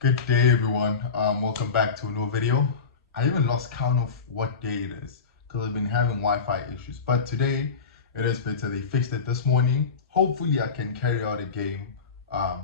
Good day, everyone. Welcome back to a new video. I even lost count of what day it is because I've been having Wi-Fi issues. But today it is better. They fixed it this morning. Hopefully, I can carry out a game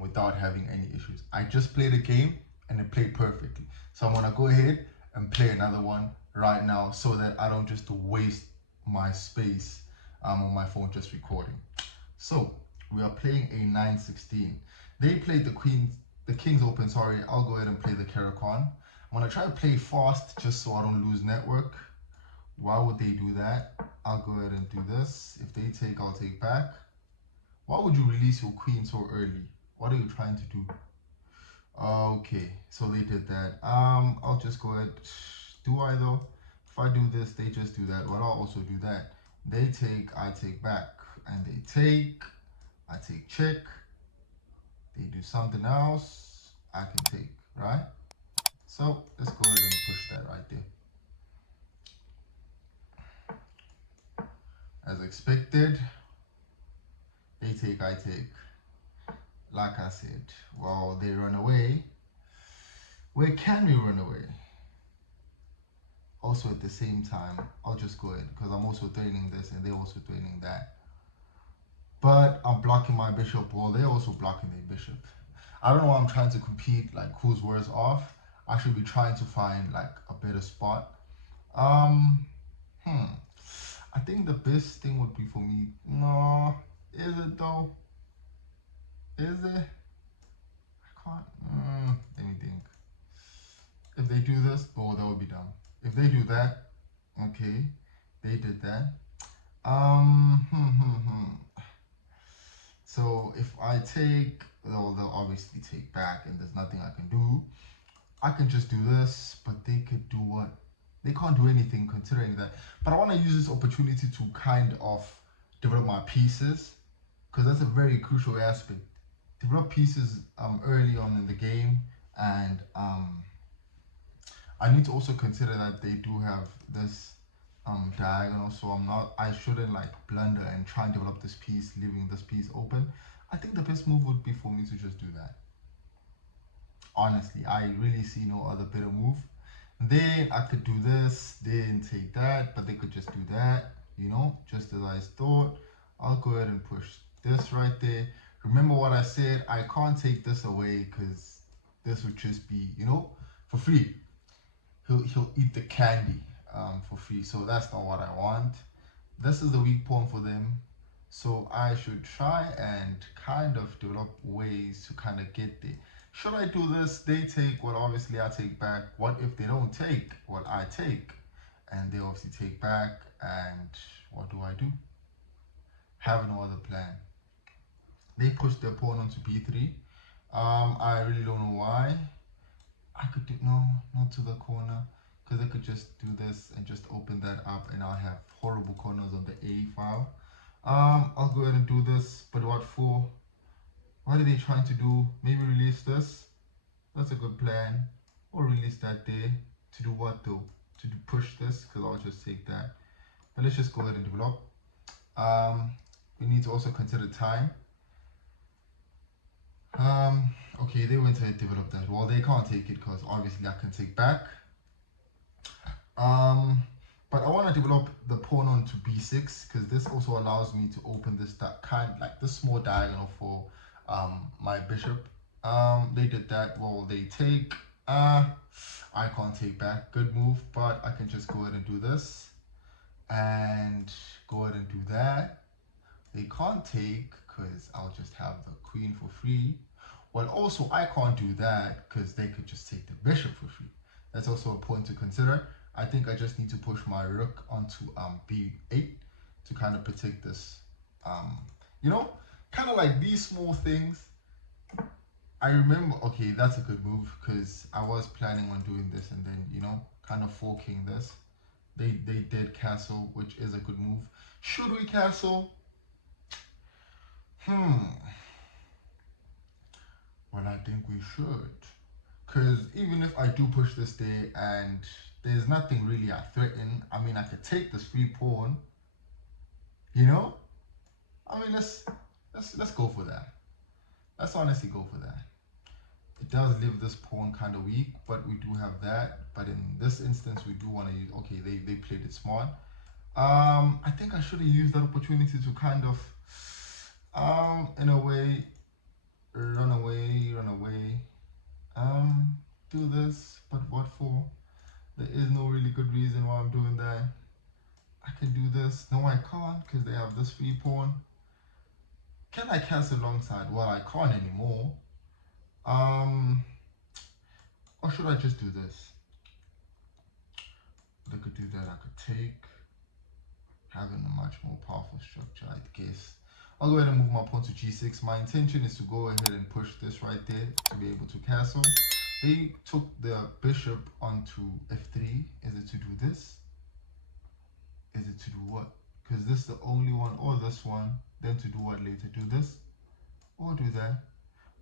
without having any issues. I just played a game and it played perfectly. So I'm gonna go ahead and play another one right now so that I don't just waste my space on my phone just recording. So we are playing a 916. They played the King's Open, sorry. I'll go ahead and play the Caro-Kann. I'm gonna try to play fast just so I don't lose network. Why would they do that? I'll go ahead and do this. If they take, I'll take back. Why would you release your queen so early? What are you trying to do? Okay, so they did that. I'll just go ahead. Do I though? If I do this, they just do that. Well, I'll also do that. They take, I take back. And they take, I take check. They do something else, I can take, right? So let's go ahead and push that right there. As expected, they take, I take. Like I said, well, they run away. Where can we run away? Also at the same time, I'll just go ahead because I'm also threatening this and they're also threatening that. But I'm blocking my bishop, well, they're also blocking their bishop. I don't know why I'm trying to compete like who's worse off. I should be trying to find like a better spot. I think the best thing would be for me. No, is it though? Is it? I can't. Let me think. If they do this, oh, that would be dumb. If they do that, okay, they did that. So if I take, well, they'll obviously take back, and there's nothing I can do. I can just do this, but they could do what? They can't do anything considering that. But I want to use this opportunity to kind of develop my pieces because that's a very crucial aspect. Develop pieces early on in the game, and I need to also consider that they do have this diagonal, so I shouldn't like blunder and try and develop this piece, leaving this piece open. I think the best move would be for me to just do that. Honestly, I really see no other better move. Then I could do this, then take that, but they could just do that, you know, just as I thought. I'll go ahead and push this right there. Remember what I said, I can't take this away because this would just be, you know, for free. He'll eat the candy for free, so that's not what I want. This is the weak pawn for them, so I should try and kind of develop ways to kind of get there. Should I do this? They take, well, obviously I take back. What if they don't take? Well, I take, and they obviously take back, and what do I do? Have no other plan. They push their pawn onto b3. I really don't know why. I could do, no, not to the corner, because I could just do this and just open that up, and I'll have horrible corners on the A file. I'll go ahead and do this, but what for? What are they trying to do? Maybe release this. That's a good plan. Or release that there. To do what though? To push this, because I'll just take that. But let's just go ahead and develop. We need to also consider time. Okay, they went ahead and develop that. Well, they can't take it because obviously I can take back. But I want to develop the pawn onto b6 because this also allows me to open this this small diagonal for my bishop. They did that. Well, they take. I can't take back. Good move, but I can just go ahead and do this and go ahead and do that. They can't take because I'll just have the queen for free. Well, also I can't do that because they could just take the bishop for free. That's also a point to consider. I think I just need to push my rook onto b8 to kind of protect this. You know, kind of like these small things. I remember, okay, that's a good move because I was planning on doing this and then, you know, kind of forking this. They did castle, which is a good move. Should we castle? Well, I think we should. Because even if I do push this there and there's nothing really I threaten, I mean, I could take this free pawn, you know? I mean, let's go for that. Let's honestly go for that. it does leave this pawn kind of weak, but we do have that. But in this instance, we do want to use, okay, they played it smart. I think I should have used that opportunity to kind of, in a way, run away, do this, but what for? There is no really good reason why I'm doing that. I can do this. No, I can't because they have this free pawn. Can I cancel alongside? Well, I can't anymore. Or should I just do this? I could do that. I could take, having a much more powerful structure, I guess. I'll go ahead and move my pawn to g6. My intention is to go ahead and push this right there to be able to castle. They took the bishop onto f3. Is it to do this? Is it to do what? Because this is the only one, or this one. Then to do what later? Do this or do that?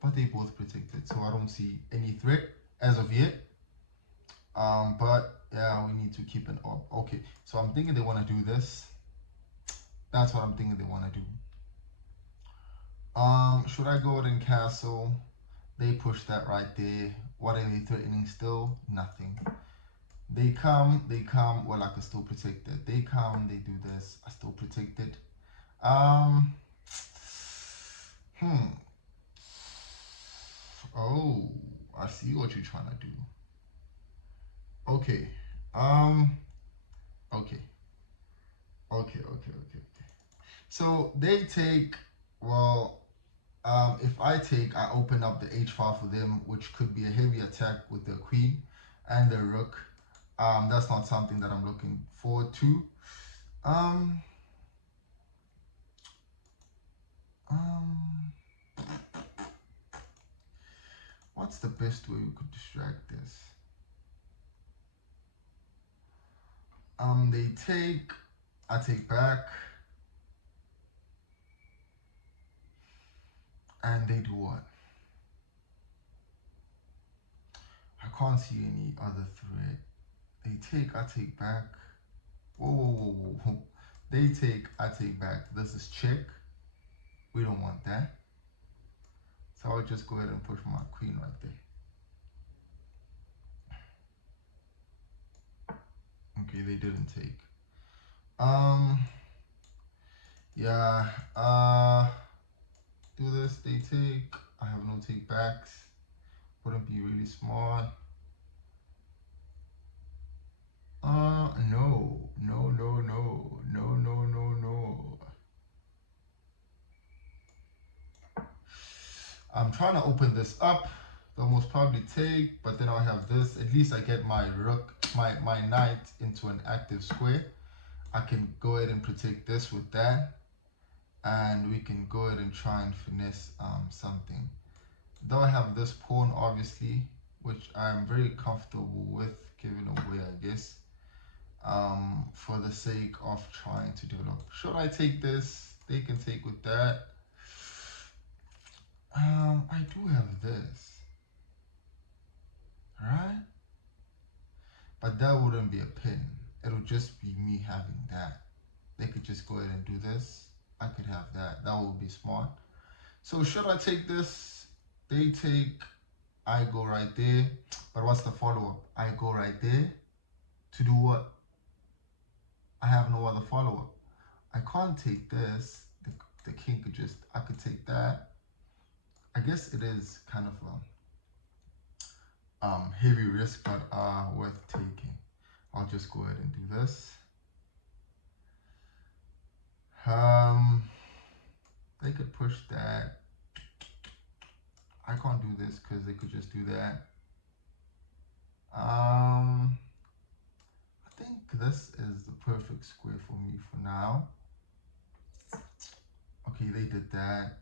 But they both protected, so I don't see any threat as of yet. But yeah, we need to keep an up. Okay, so I'm thinking they want to do this. That's what I'm thinking they want to do. Should I go ahead and castle? They push that right there. What are they threatening still? Nothing. They come, well, I can still protect it. They come, they do this, I still protect it. Oh, I see what you're trying to do. Okay. Okay. Okay. So they take, well, if I take, I open up the h file for them, which could be a heavy attack with the queen and the rook. That's not something that I'm looking forward to. What's the best way we could distract this? They take, I take back, and they do what? I can't see any other threat. They take, I take back. Whoa. They take, I take back. This is check. We don't want that. So I'll just go ahead and push my queen right there. Okay, they didn't take. Yeah, do this, they take. I have no take backs. Wouldn't be really smart. No. I'm trying to open this up. They'll most probably take, but then I'll have this. At least I get my rook, my knight into an active square. I can go ahead and protect this with that. And we can go ahead and try and finesse something. Though I have this pawn, obviously, which I'm very comfortable with giving away, I guess, for the sake of trying to develop. Should I take this? They can take with that. I do have this, right? But that wouldn't be a pin. It'll just be me having that. They could just go ahead and do this. I could have that. That would be smart. So should I take this? They take, I go right there. But what's the follow-up? I go right there to do what? I have no other follow-up. I can't take this. The king could just, I could take that. I guess it is kind of a heavy risk, but worth taking. I'll just go ahead and do this. They could push that. I can't do this because they could just do that. I think this is the perfect square for me for now. Okay, they did that.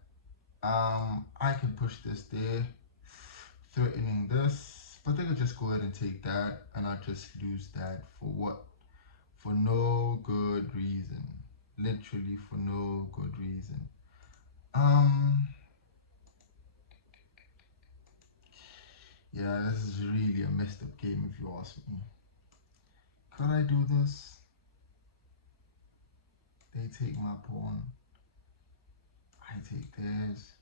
I can push this there, threatening this, but they could just go ahead and take that, and I'll just lose that for what? For no good reason. Literally for no good reason. Yeah, this is really a messed up game if you ask me. Could I do this? They take my pawn. I take theirs.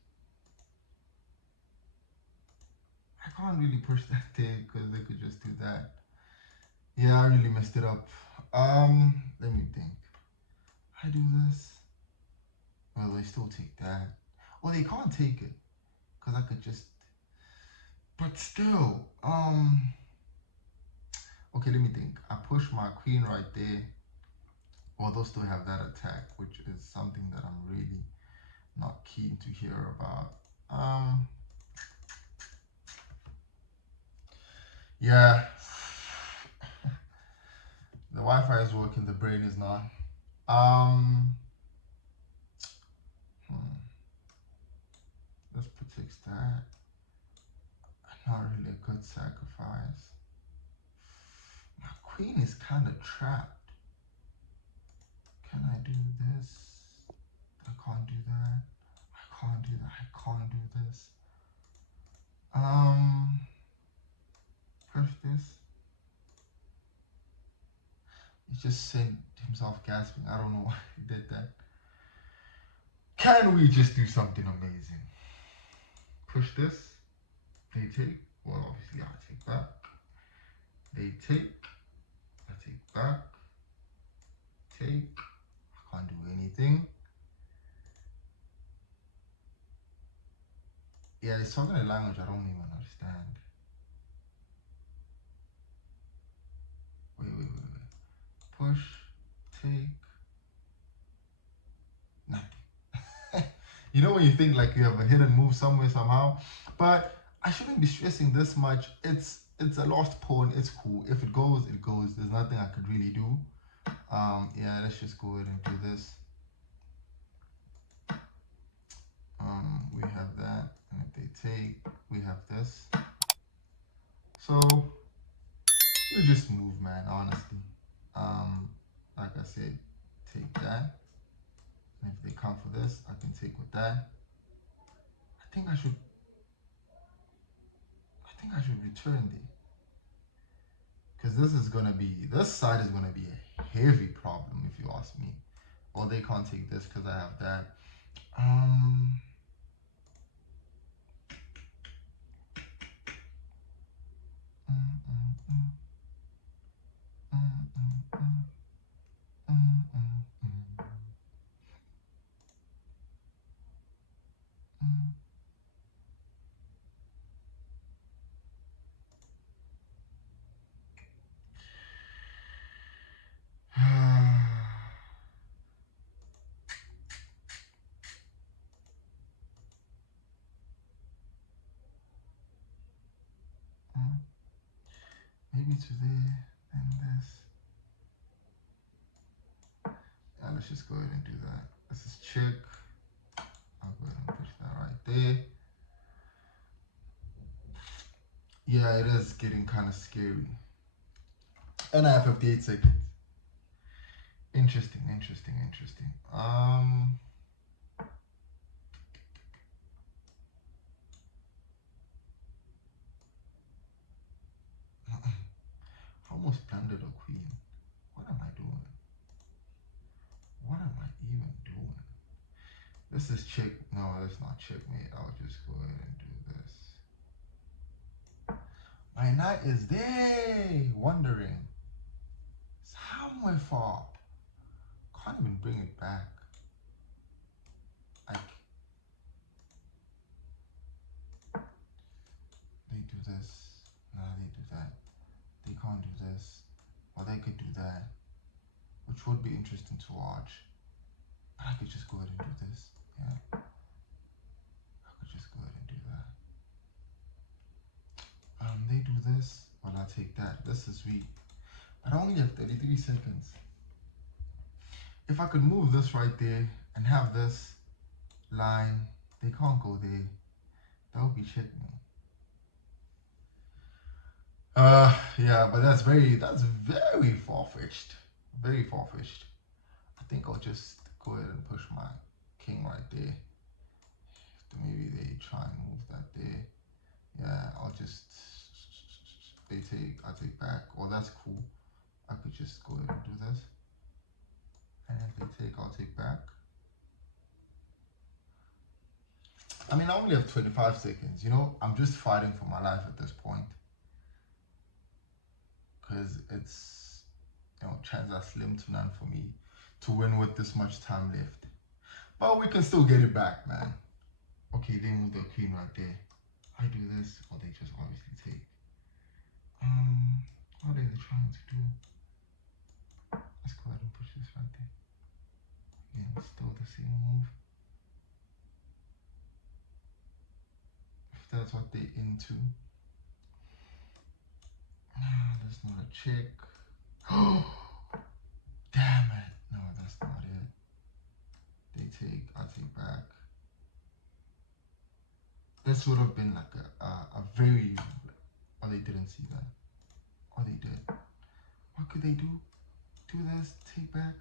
I can't really push that there because they could just do that. Yeah, I really messed it up. Let me think. I do this. Well, they still take that. Or they can't take it because I could just. But still, okay, let me think. I push my queen right there. Well, they'll still have that attack, which is something that I'm really not keen to hear about. Yeah, the Wi-Fi is working, the brain is not. Um, this protects that. Not really a good sacrifice. My queen is kind of trapped. Can I do this? I can't do that. I can't do that. I can't do this. Push this. He just sent himself gasping. I don't know why he did that. Can we just do something amazing? Push this. They take. Well, obviously I take back. They take. I take back. Take. I can't do anything. Yeah, it's talking a language I don't even understand. Wait. Push. Take. Nothing. You know when you think like you have a hidden move somewhere somehow, but I shouldn't be stressing this much. It's a lost pawn. It's cool. If it goes, it goes. There's nothing I could really do. Yeah, let's just go ahead and do this. We have that, and if they take, we have this. So we just move, man. Honestly, like I said, take that. And if they come for this, I can take with that. I think I should return there. Because this side is gonna be a heavy problem if you ask me. Or they can't take this because I have that. Maybe to there, then this. Yeah, let's just go ahead and do that. This is check. I'll go ahead and push that right there. Yeah, it is getting kind of scary. And I have 58 seconds. Interesting. Almost blundered a queen. What am I doing? What am I even doing? This is check. No, that's not checkmate. I'll just go ahead and do this. My knight is there, wondering. Somewhere far. Can't even bring it back. They do this. No, they do that. They can't do this. Or they could do that. Which would be interesting to watch. But I could just go ahead and do this. Yeah. I could just go ahead and do that. They do this. Well, I take that. This is weak. But I only have 33 seconds. If I could move this right there and have this line, they can't go there. That would be checkmate. Yeah, but that's very far-fetched. Very far-fetched. I think I'll just go ahead and push my king right there. Maybe they try and move that there. Yeah, I'll just I take back. Well, that's cool. I could just go ahead and do this. And if they take, I'll take back. I mean, I only have 25 seconds, you know? I'm just fighting for my life at this point. Because it's, you know, chances are slim to none for me to win with this much time left. But we can still get it back, man. Okay, they move the queen right there. I do this, or they just obviously take. What are they trying to do? Let's go ahead and push this right there. Again, still the same move. If that's what they're into. That's not a check. Oh, damn it. No, that's not it. They take, I take back. This would have been like a very, oh, they didn't see that. Oh, they did. What could they do? Do this, take back.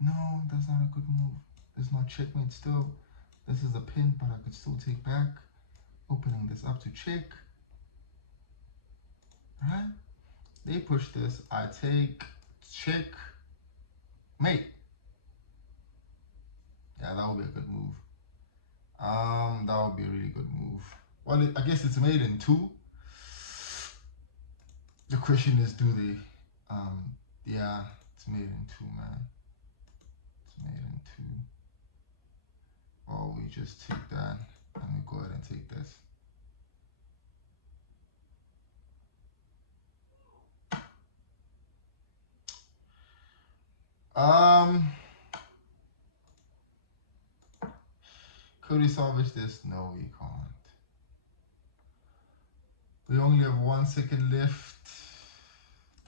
No, that's not a good move. There's no checkmate still. This is a pin, but I could still take back. Opening this up to check. Right? They push this. I take, check, mate. Yeah, that would be a good move. That would be a really good move. Well, I guess it's made in two. The question is, do they? Yeah, it's made in two, man. It's made in two. Or we just take that and we go ahead and take this. Could we salvage this? No, we can't. We only have 1 second left.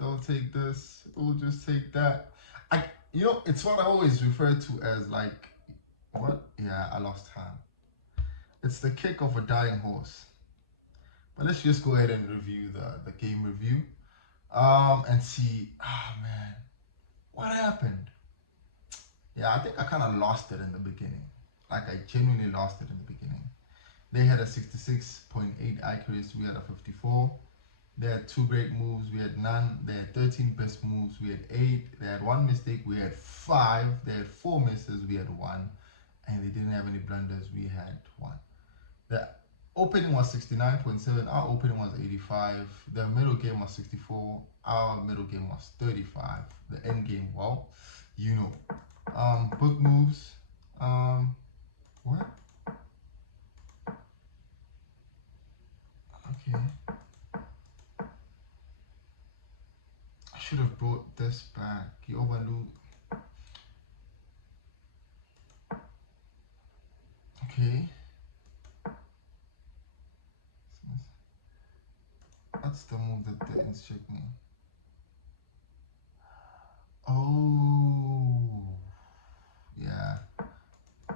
Don't take this. We'll just take that. You know, it's what I always refer to as like, what? Yeah, I lost time. It's the kick of a dying horse. But let's just go ahead and review the game review. And see, man, what happened? Yeah, I think I kind of lost it in the beginning. Like, I genuinely lost it in the beginning. They had a 66.8 accuracy, we had a 54. They had 2 great moves, we had none. They had 13 best moves, we had 8. They had 1 mistake, we had 5. They had 4 misses, we had 1. And they didn't have any blunders, we had 1. The opening was 69.7, our opening was 85. The middle game was 64, our middle game was 35. The end game, well, you know. Book moves. What? Okay. I should have brought this back. You overlooked. Okay. That's the move that the ins check me. Oh. Yeah.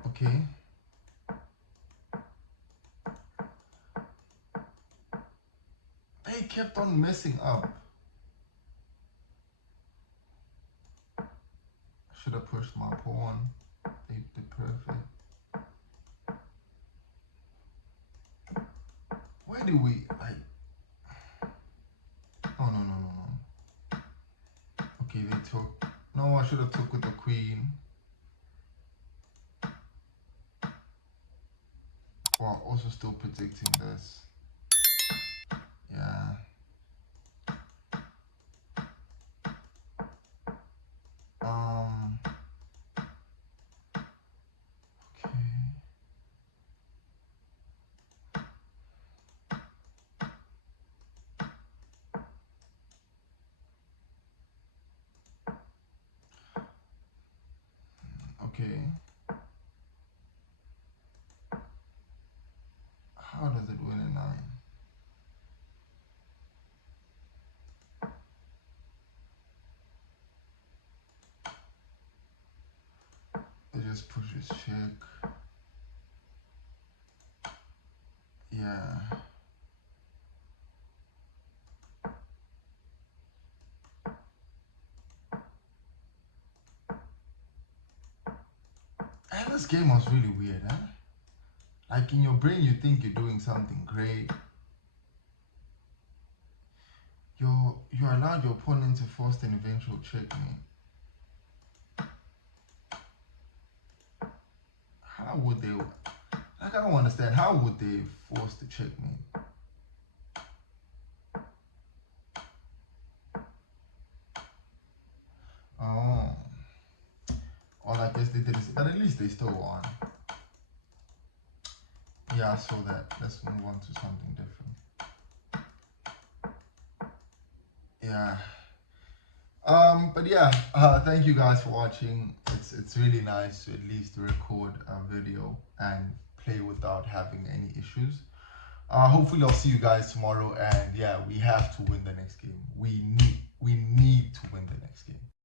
Okay. They kept on messing up. I should have pushed my pawn. They did perfect. Where do we like? Oh no. Okay, they took. No, I should have took with the queen. While also still predicting this. Yeah. Okay. Okay. How does it win a 9? It just pushes check. Yeah. And this game was really weird, huh? Like in your brain you think you're doing something great. You allowed your opponent to force an eventual checkmate. How would they? Like, I don't understand. How would they force the checkmate? Oh. Or I guess they didn't. But at least they still won. Yeah, I saw that. Let's move on to something different. Yeah. But yeah, thank you guys for watching. It's really nice to at least record a video and play without having any issues. Hopefully I'll see you guys tomorrow, and yeah, we have to win the next game. We need to win the next game.